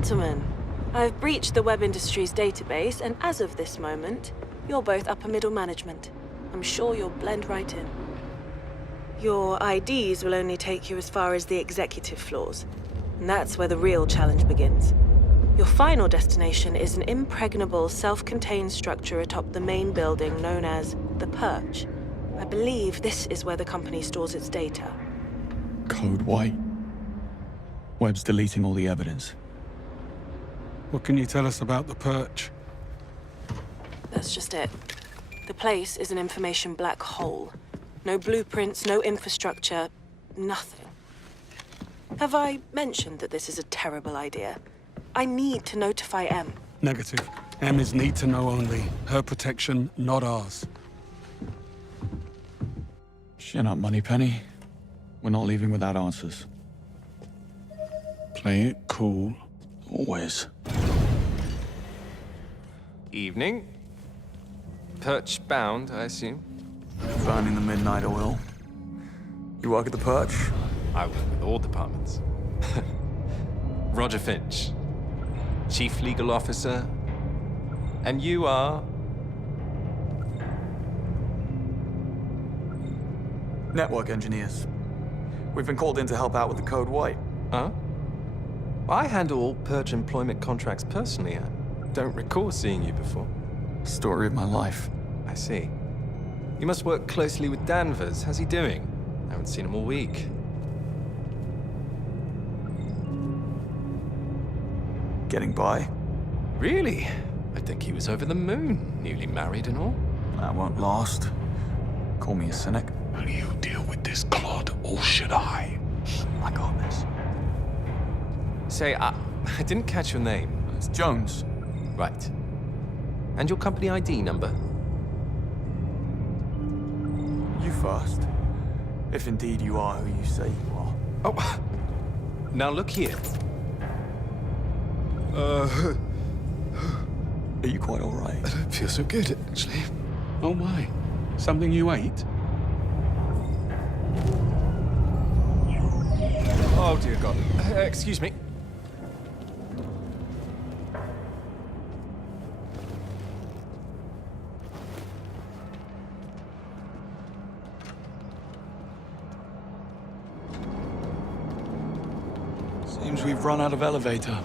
Gentlemen, I've breached the web industry's database, and as of this moment, you're both upper middle management. I'm sure you'll blend right in. Your IDs will only take you as far as the executive floors, and that's where the real challenge begins. Your final destination is an impregnable, self-contained structure atop the main building known as the Perch. I believe this is where the company stores its data. Code White. Webb's deleting all the evidence. What can you tell us about the Perch? That's just it. The place is an information black hole. No blueprints, no infrastructure, nothing. Have I mentioned that this is a terrible idea? I need to notify M. Negative. M is need to know only. Her protection, not ours. Chin up, Moneypenny. We're not leaving without answers. Play it cool. Always. Evening. Perch bound, I assume. Burning the midnight oil. You work at the Perch? I work with all departments. Roger Finch, Chief Legal Officer. And you are? Network engineers. We've been called in to help out with the Code White. Huh? I handle all Perch employment contracts personally. I don't recall seeing you before. Story of my life. I see. You must work closely with Danvers. How's he doing? I haven't seen him all week. Getting by? Really? I think he was over the moon, newly married and all. That won't last. Call me a cynic. Will you deal with this clod, or should I? I got this. Say, I didn't catch your name. It's Jones. Right. And your company ID number? You first. If indeed you are who you say you are. Oh, now look here. Are you quite all right? I don't feel so good, actually. Oh my. Something you ate? Oh, dear God. Excuse me. Seems we've run out of elevator.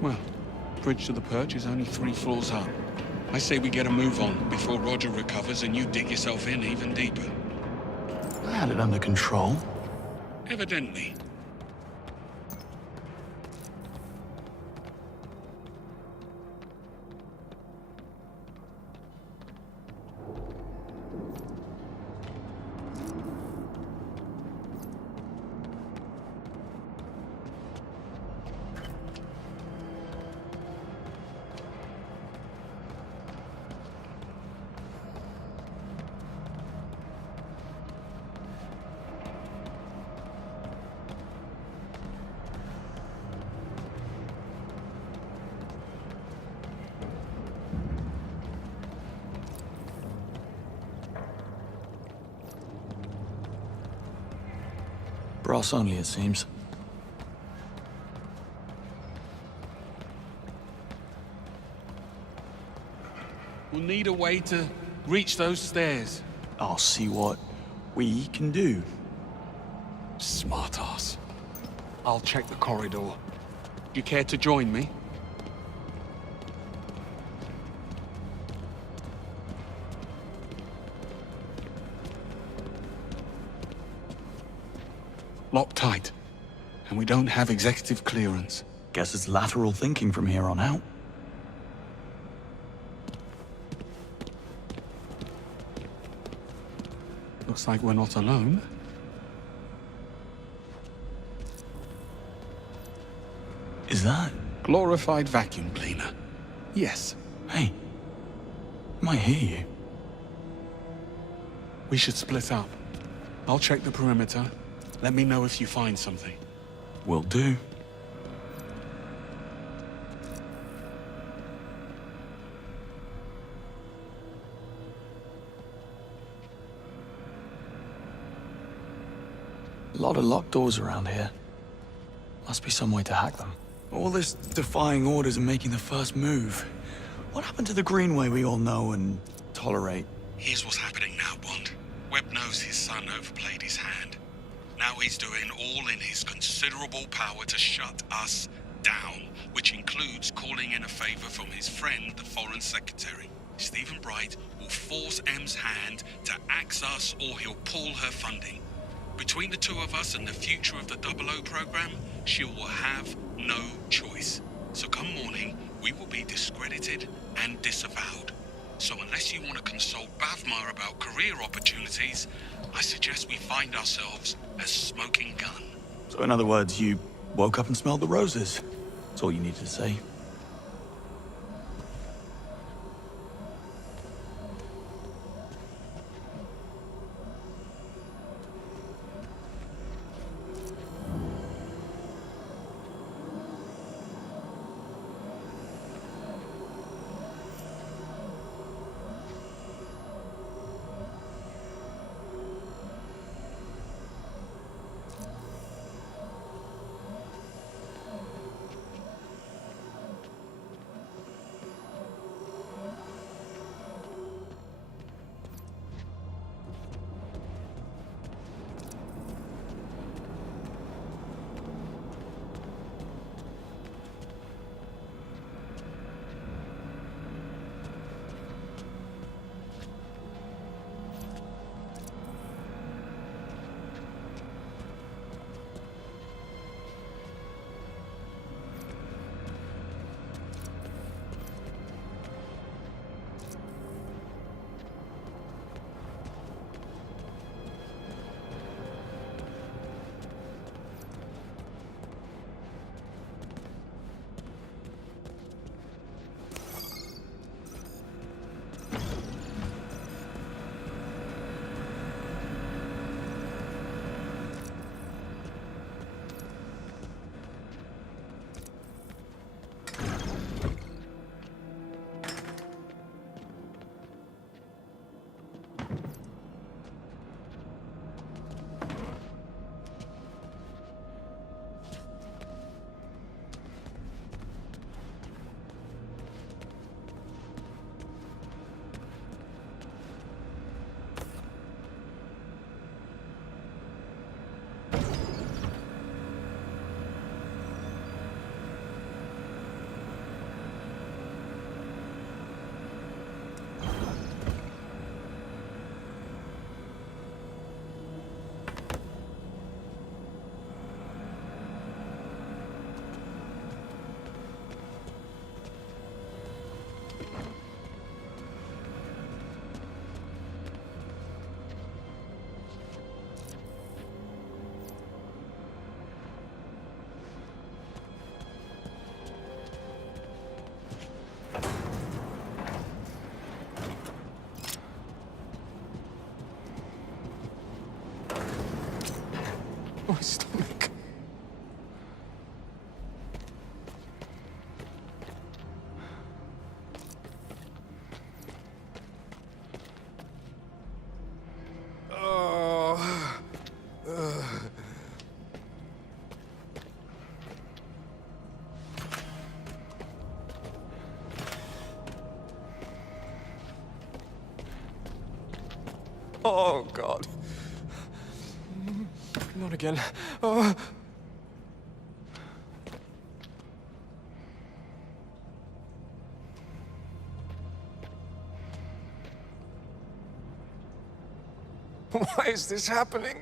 Well, bridge to the Perch is only 3 floors up. I say we get a move on before Roger recovers and you dig yourself in even deeper. I had it under control. Evidently. Brass only, it seems. We'll need a way to reach those stairs. I'll see what we can do. Smart ass. I'll check the corridor. You care to join me? Locked tight. And we don't have executive clearance. Guess it's lateral thinking from here on out. Looks like we're not alone. Is that? Glorified vacuum cleaner. Yes. Hey. Might hear you. We should split up. I'll check the perimeter. Let me know if you find something. Will do. A lot of locked doors around here. Must be some way to hack them. All this defying orders and making the first move. What happened to the Greenway we all know and tolerate? Here's what's happening now, Bond. Webb knows his son overplayed his hand. Now he's doing all in his considerable power to shut us down, which includes calling in a favor from his friend, the Foreign Secretary. Stephen Bright will force M's hand to axe us or he'll pull her funding. Between the two of us and the future of the 00 program, she will have no choice. So come morning, we will be discredited and disavowed. So unless you want to consult Bavmar about career opportunities, I suggest we find ourselves a smoking gun. So in other words, you woke up and smelled the roses. That's all you needed to say. My stomach. Oh, God. Not again. Oh. Why is this happening?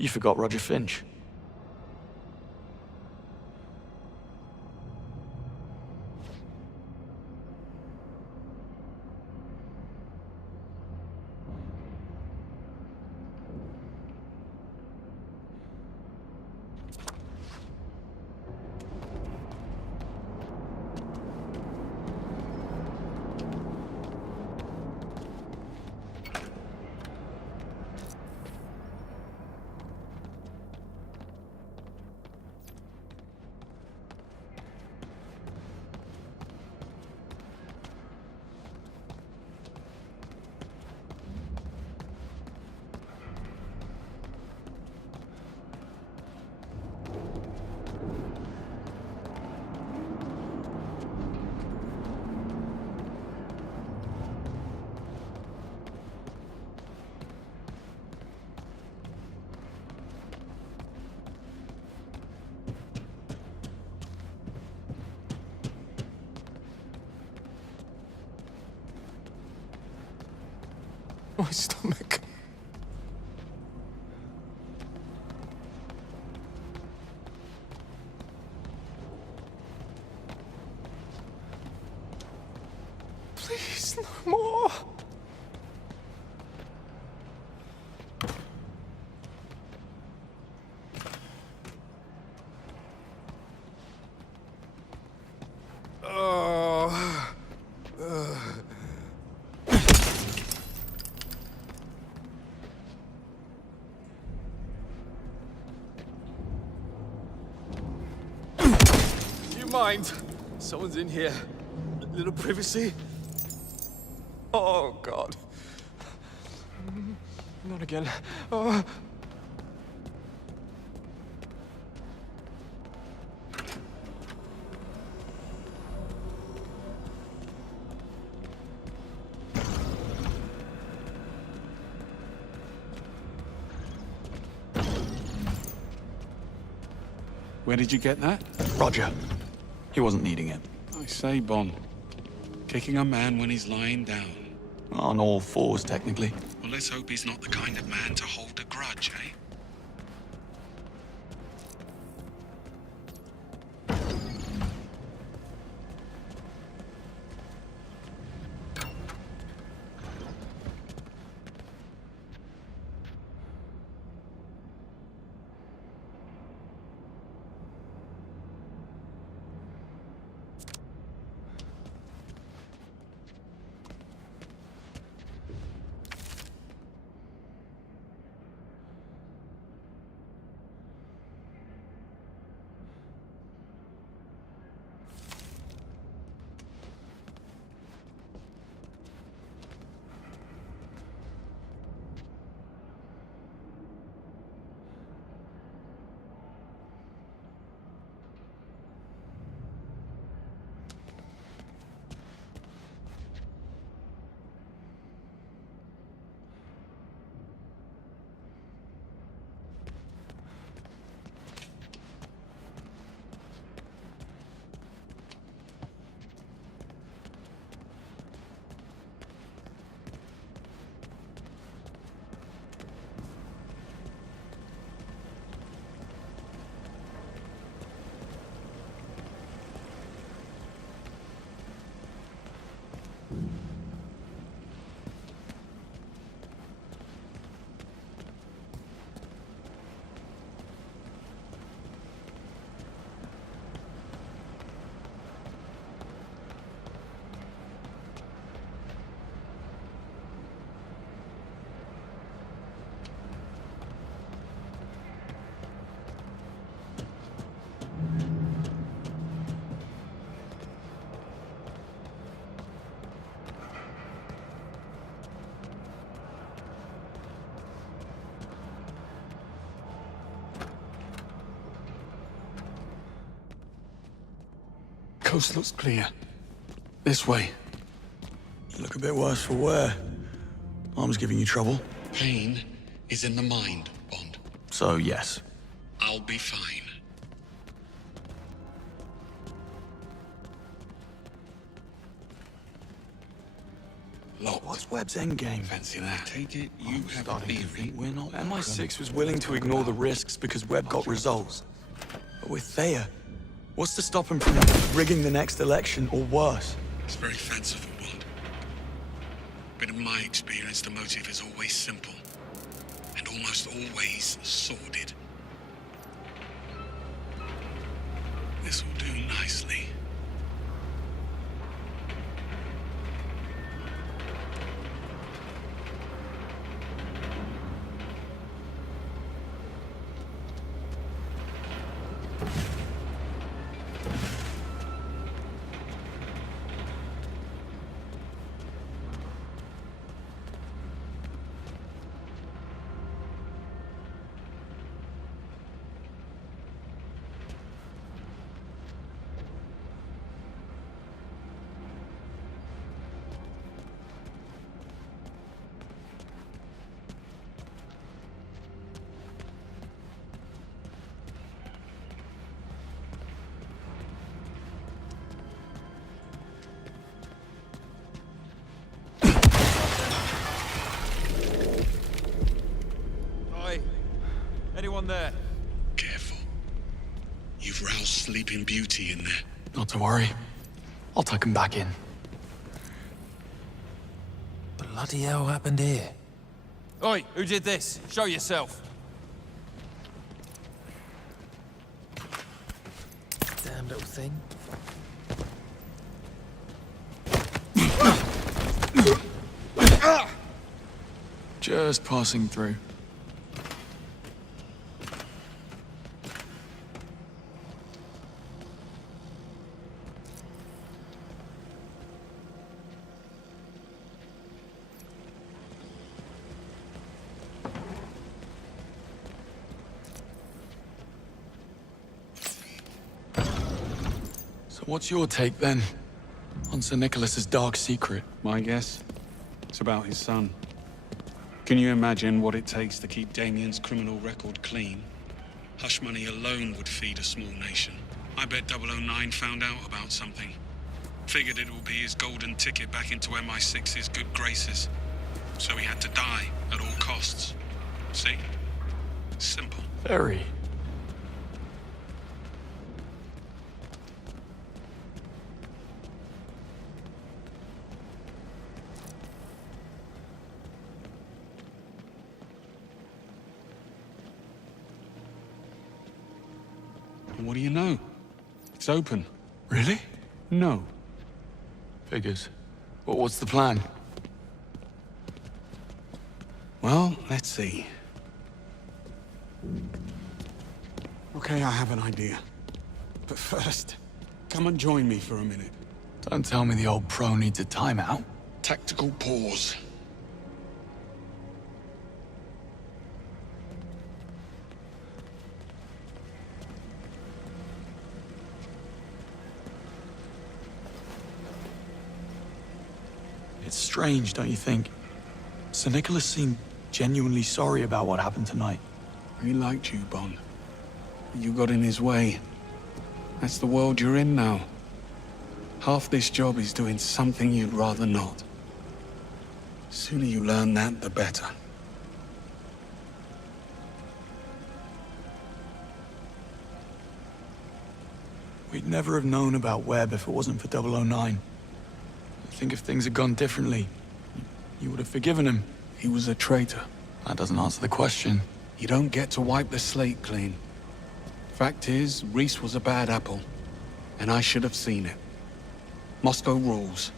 You forgot Roger Finch. My stomach. Please, no more. Mind. Someone's in here. A little privacy. Oh, God. Not again. Oh. Where did you get that? Roger. He wasn't needing it. I say, Bond. Kicking a man when he's lying down. On all fours, technically. Well, let's hope he's not the kind of man to hold a grudge, eh? Coast looks clear. This way. You look a bit worse for wear. Arm's giving you trouble. Pain is in the mind, Bond. So, yes. I'll be fine. Locked. What's Webb's endgame? Fancy that. Take it, you have a Starting to theory. think we're not. MI6 was willing to ignore the risks because Webb got results. But with Thayer, what's to stop him from rigging the next election or worse? It's very fanciful, Bond. But in my experience, the motive is always simple. And almost always sordid. This will do nicely. Anyone there? Careful. You've roused Sleeping Beauty in there. Not to worry. I'll tuck him back in. Bloody hell happened here? Oi, who did this? Show yourself. Damn little thing. Just passing through. So what's your take then on Sir Nicholas's dark secret? My guess? It's about his son. Can you imagine what it takes to keep Damien's criminal record clean? Hush money alone would feed a small nation. I bet 009 found out about something. Figured it would be his golden ticket back into MI6's good graces. So he had to die at all costs. See? Simple. Very. And what do you know? It's open. Really? No. Figures. But what's the plan? Well, let's see. Okay, I have an idea. But first, come and join me for a minute. Don't tell me the old pro needs a timeout. Tactical pause. It's strange, don't you think? Sir Nicholas seemed genuinely sorry about what happened tonight. He liked you, Bond. You got in his way. That's the world you're in now. Half this job is doing something you'd rather not. The sooner you learn that, the better. We'd never have known about Webb if it wasn't for 009. I think if things had gone differently, you would have forgiven him. He was a traitor. That doesn't answer the question. You don't get to wipe the slate clean. Fact is, Reese was a bad apple, and I should have seen it. Moscow rules.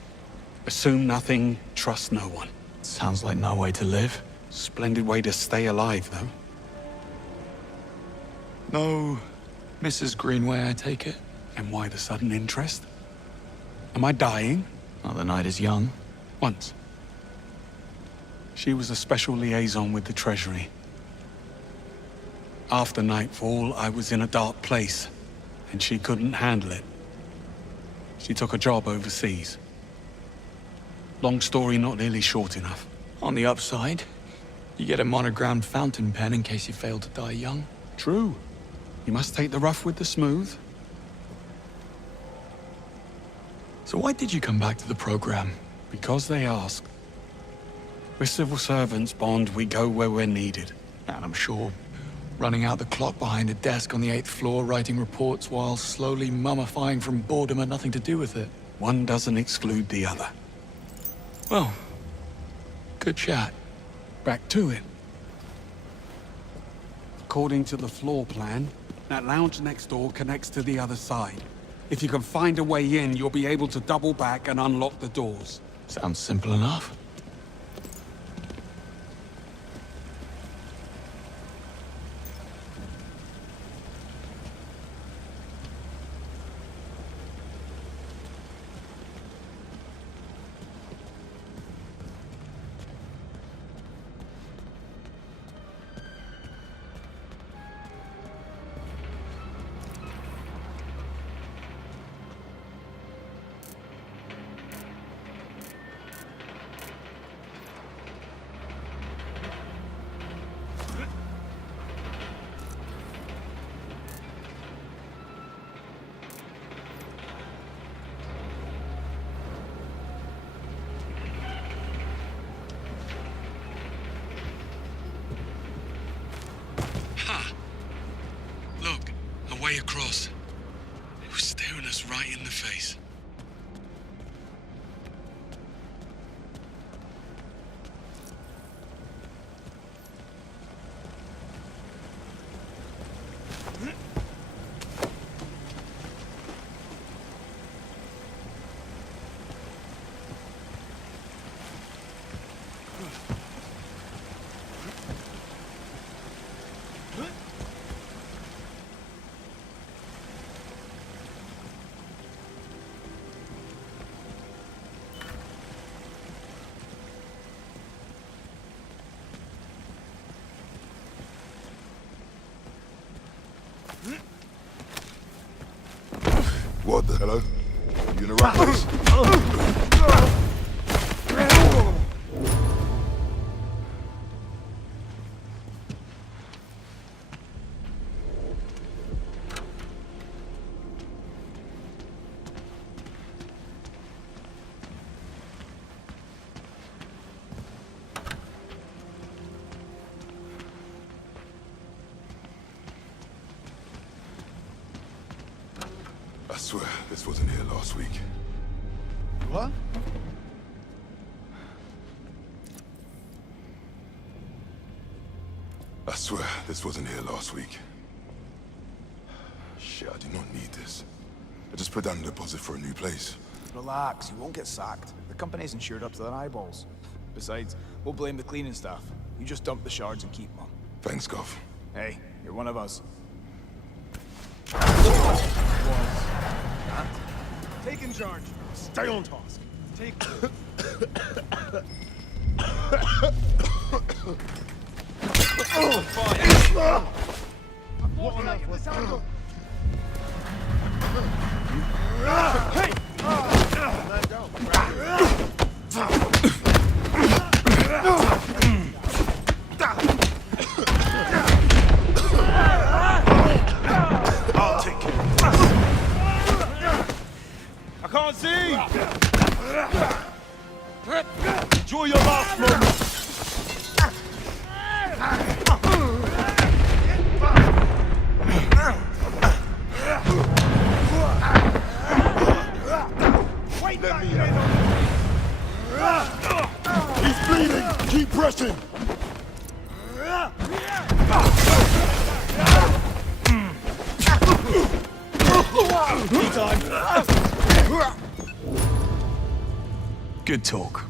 Assume nothing, trust no one. Sounds like no way to live. Splendid way to stay alive, though. No, Mrs. Greenway, I take it? And why the sudden interest? Am I dying? Well, the night is young. Once. She was a special liaison with the Treasury. After nightfall, I was in a dark place, and she couldn't handle it. She took a job overseas. Long story, not nearly short enough. On the upside, you get a monogrammed fountain pen in case you fail to die young. True. You must take the rough with the smooth. So why did you come back to the program? Because they asked. We're civil servants, Bond. We go where we're needed. And I'm sure running out the clock behind a desk on the 8th floor, writing reports while slowly mummifying from boredom had nothing to do with it. One doesn't exclude the other. Well, good chat. Back to it. According to the floor plan, that lounge next door connects to the other side. If you can find a way in, you'll be able to double back and unlock the doors. Sounds simple enough. Look, a way across. It was staring us right in the face. What the hello? You in the right place? I swear, this wasn't here last week. What? I swear, this wasn't here last week. Shit, I did not need this. I just put down a deposit for a new place. Relax, you won't get sacked. The company's insured up to their eyeballs. Besides, we'll blame the cleaning staff. You just dump the shards and keep them. Thanks, Gov. Hey, you're one of us. Take charge. Stay on task. Take. What on earth was that? Hey! Man down. I'll take it. I can't see! Enjoy your last moment! Wait, let me in! He's bleeding! Keep pressing! Good talk.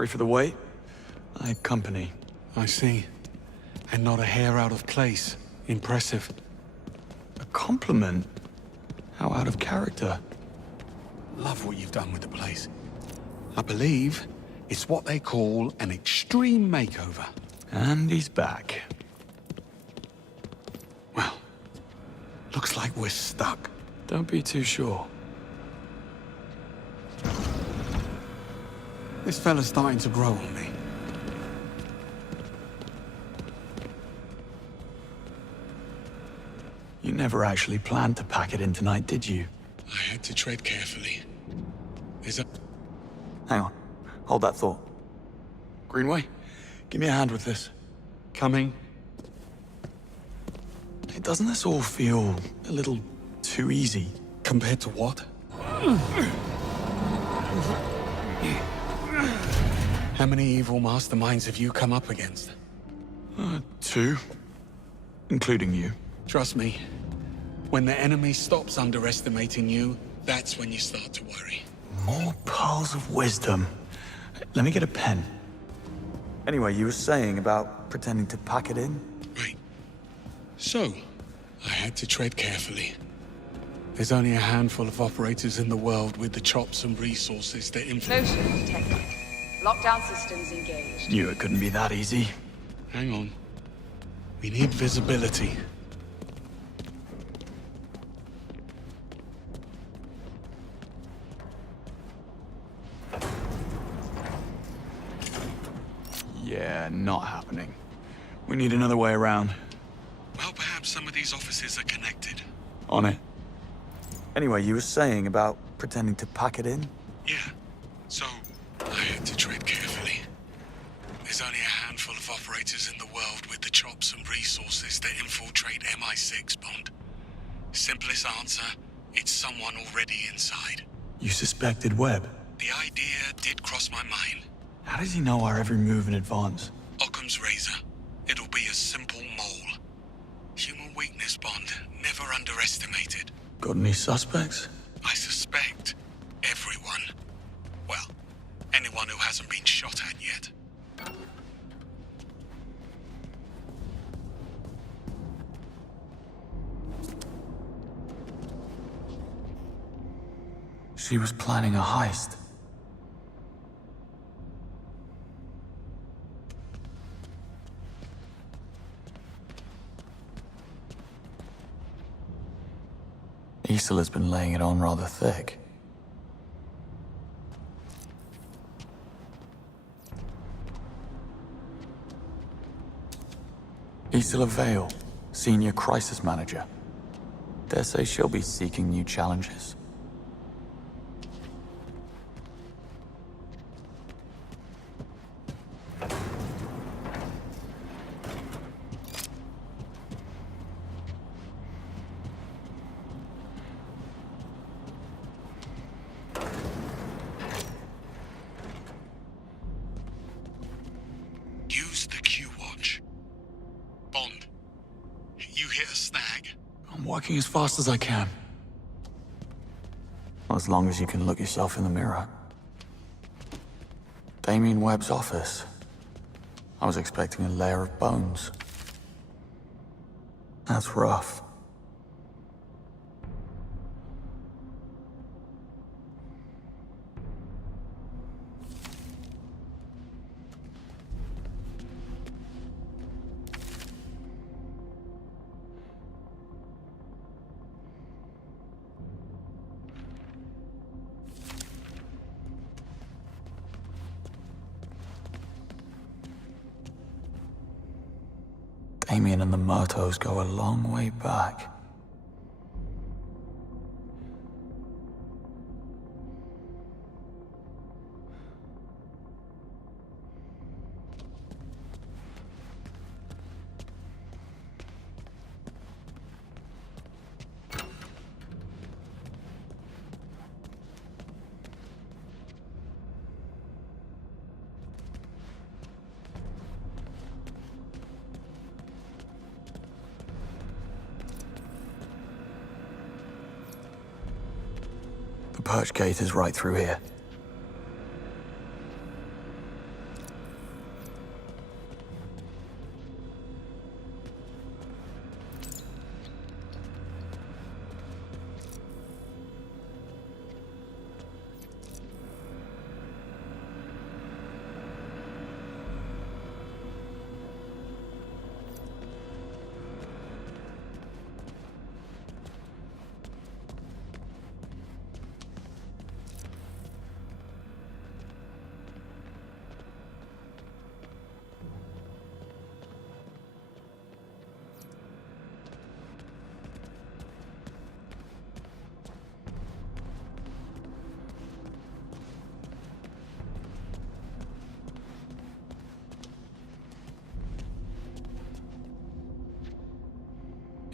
Sorry for the wait. I had company. I see. And not a hair out of place. Impressive. A compliment? How out of character. Love what you've done with the place. I believe it's what they call an extreme makeover. And he's back. Well, looks like we're stuck. Don't be too sure. This fella's starting to grow on me. You never actually planned to pack it in tonight, did you? I had to tread carefully. There's a... Hang on. Hold that thought. Greenway, give me a hand with this. Coming. Hey, doesn't this all feel a little too easy? Compared to what? How many evil masterminds have you come up against? 2. Including you. Trust me, when the enemy stops underestimating you, that's when you start to worry. More pearls of wisdom. Let me get a pen. Anyway, you were saying about pretending to pack it in? Right. So, I had to tread carefully. There's only a handful of operators in the world with the chops and resources to influence. Motion detected. Lockdown systems engaged. Knew it couldn't be that easy. Hang on. We need visibility. Yeah, not happening. We need another way around. Well, perhaps some of these offices are connected. On it. Anyway, you were saying about pretending to pack it in? Yeah. So, I had to tread carefully. There's only a handful of operators in the world with the chops and resources to infiltrate MI6, Bond. Simplest answer, it's someone already inside. You suspected Webb? The idea did cross my mind. How does he know our every move in advance? Occam's razor. It'll be a simple mole. Human weakness, Bond. Never underestimated. Got any suspects? I suspect everyone. Well, anyone who hasn't been shot at yet. She was planning a heist. Isola's been laying it on rather thick. Isola Vale, Senior Crisis Manager. Dare say she'll be seeking new challenges. Use the Q-Watch. Bond, you hit a snag? I'm working as fast as I can. As long as you can look yourself in the mirror. Damien Webb's office. I was expecting a layer of bones. That's rough. Damien and the Murtos go a long way back. The perch gate is right through here.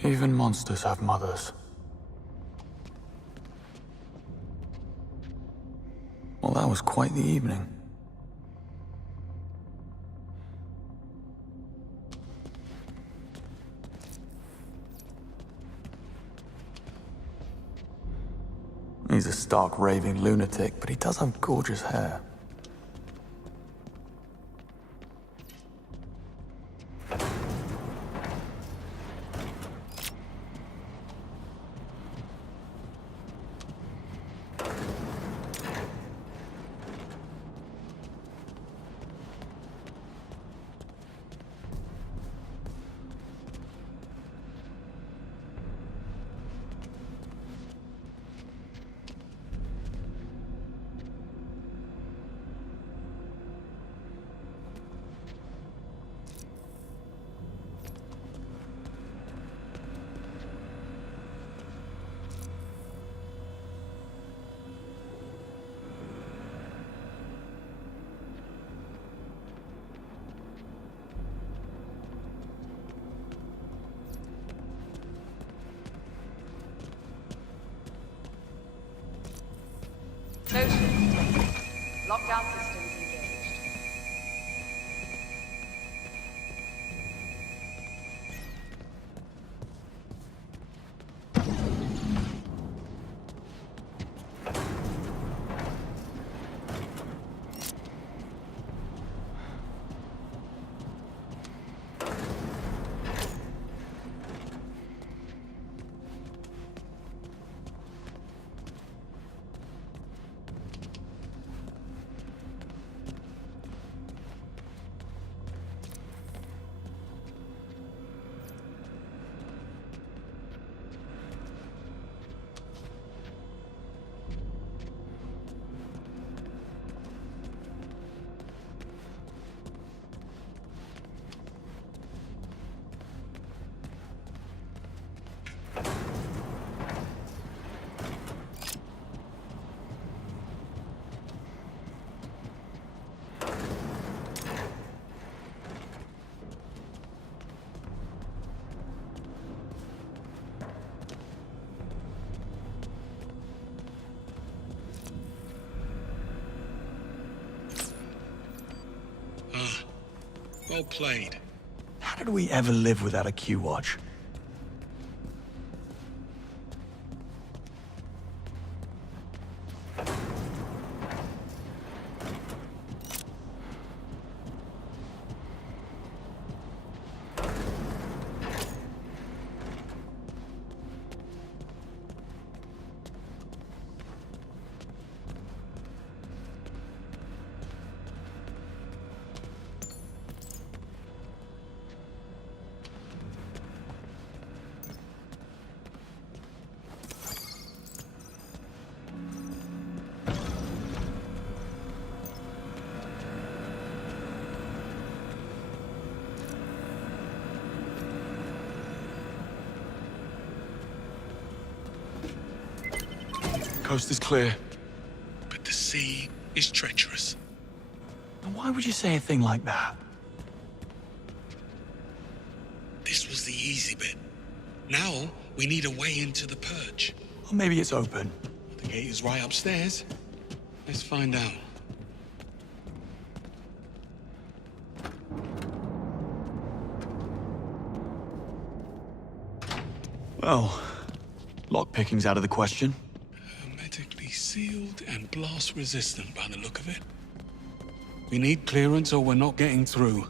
Even monsters have mothers. Well, that was quite the evening. He's a stark raving lunatic, but he does have gorgeous hair. Notion. Lockdown systems engaged. Well played. How did we ever live without a Q-Watch? Coast is clear. But the sea is treacherous. Now, why would you say a thing like that? This was the easy bit. Now, we need a way into the purge. Or maybe it's open. The gate is right upstairs. Let's find out. Well, lockpicking's out of the question. Hermetically sealed and blast resistant by the look of it. We need clearance or we're not getting through.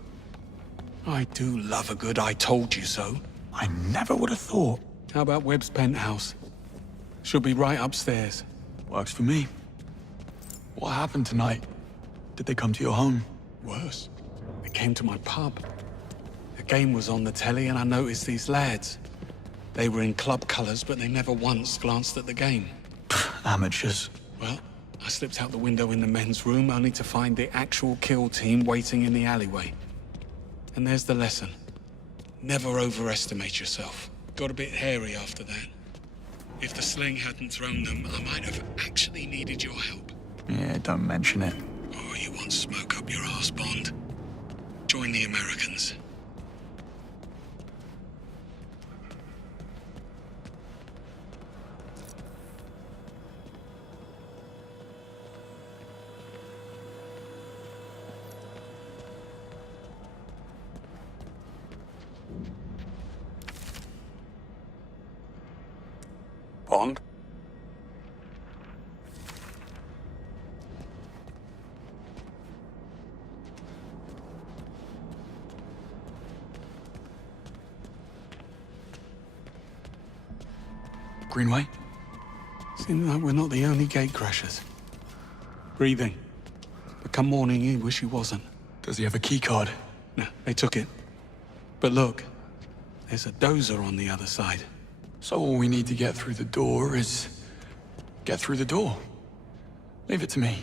I do love a good I told you so. I never would have thought. How about Webb's penthouse? Should be right upstairs. Works for me. What happened tonight? Did they come to your home? Worse. They came to my pub. The game was on the telly and I noticed these lads. They were in club colours, but they never once glanced at the game. Amateurs. Well, I slipped out the window in the men's room only to find the actual kill team waiting in the alleyway. And there's the lesson. Never overestimate yourself. Got a bit hairy after that. If the sling hadn't thrown them, I might have actually needed your help. Yeah, don't mention it. Oh, you want smoke up your arse, Bond? Join the Americans. Bond? Greenway? Seems like we're not the only gatecrashers. Breathing. But come morning, he wish he wasn't. Does he have a keycard? No, they took it. But look, there's a dozer on the other side. So all we need to get through the door is... get through the door. Leave it to me.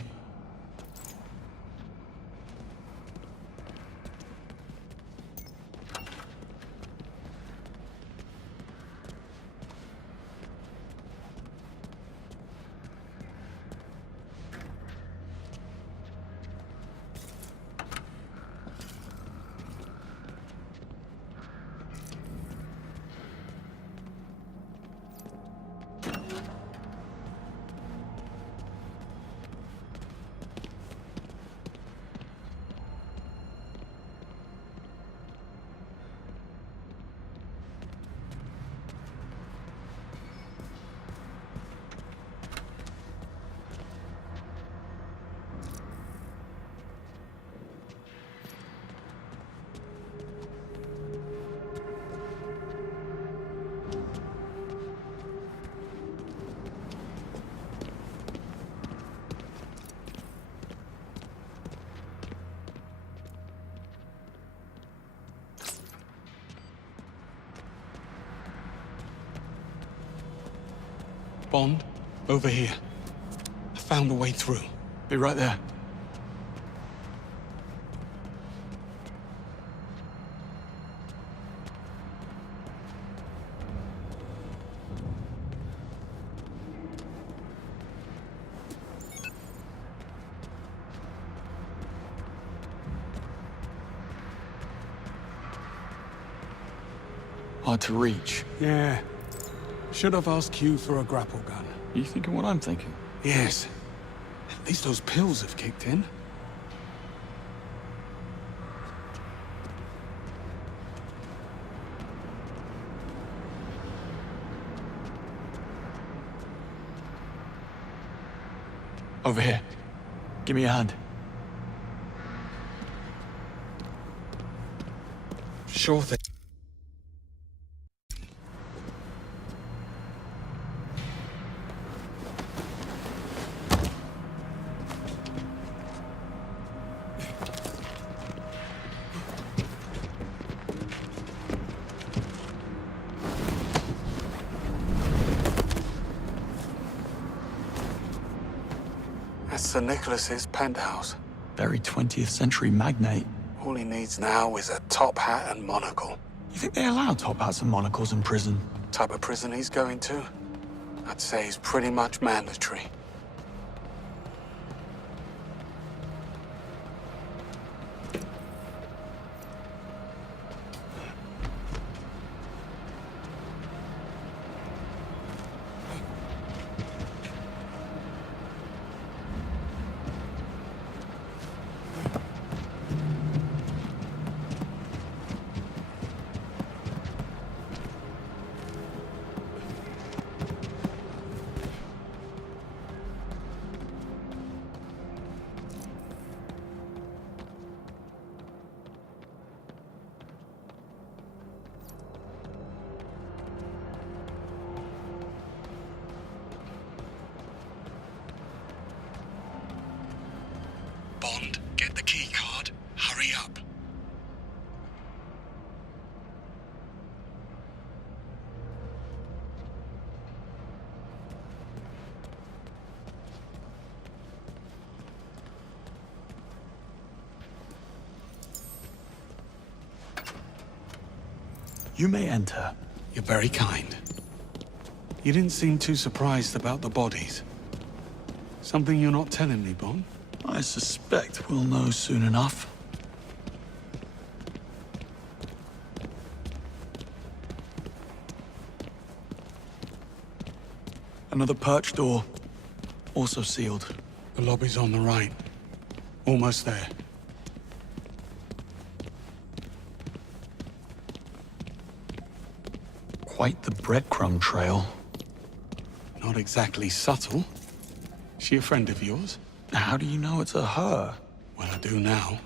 Bond, over here. I found a way through. Be right there. Hard to reach. Yeah. Should have asked Q for a grapple gun. You thinking what I'm thinking? Yes. At least those pills have kicked in. Over here. Give me a hand. Sure thing. That's Sir Nicholas's penthouse. Very 20th century magnate. All he needs now is a top hat and monocle. You think they allow top hats and monocles in prison? Type of prison he's going to? I'd say he's pretty much mandatory. Bond, get the key card. Hurry up. You may enter. You're very kind. You didn't seem too surprised about the bodies. Something you're not telling me, Bond? I suspect we'll know soon enough. Another perch door. Also sealed. The lobby's on the right. Almost there. Quite the breadcrumb trail. Not exactly subtle. She a friend of yours? How do you know it's a her? Well, I do now.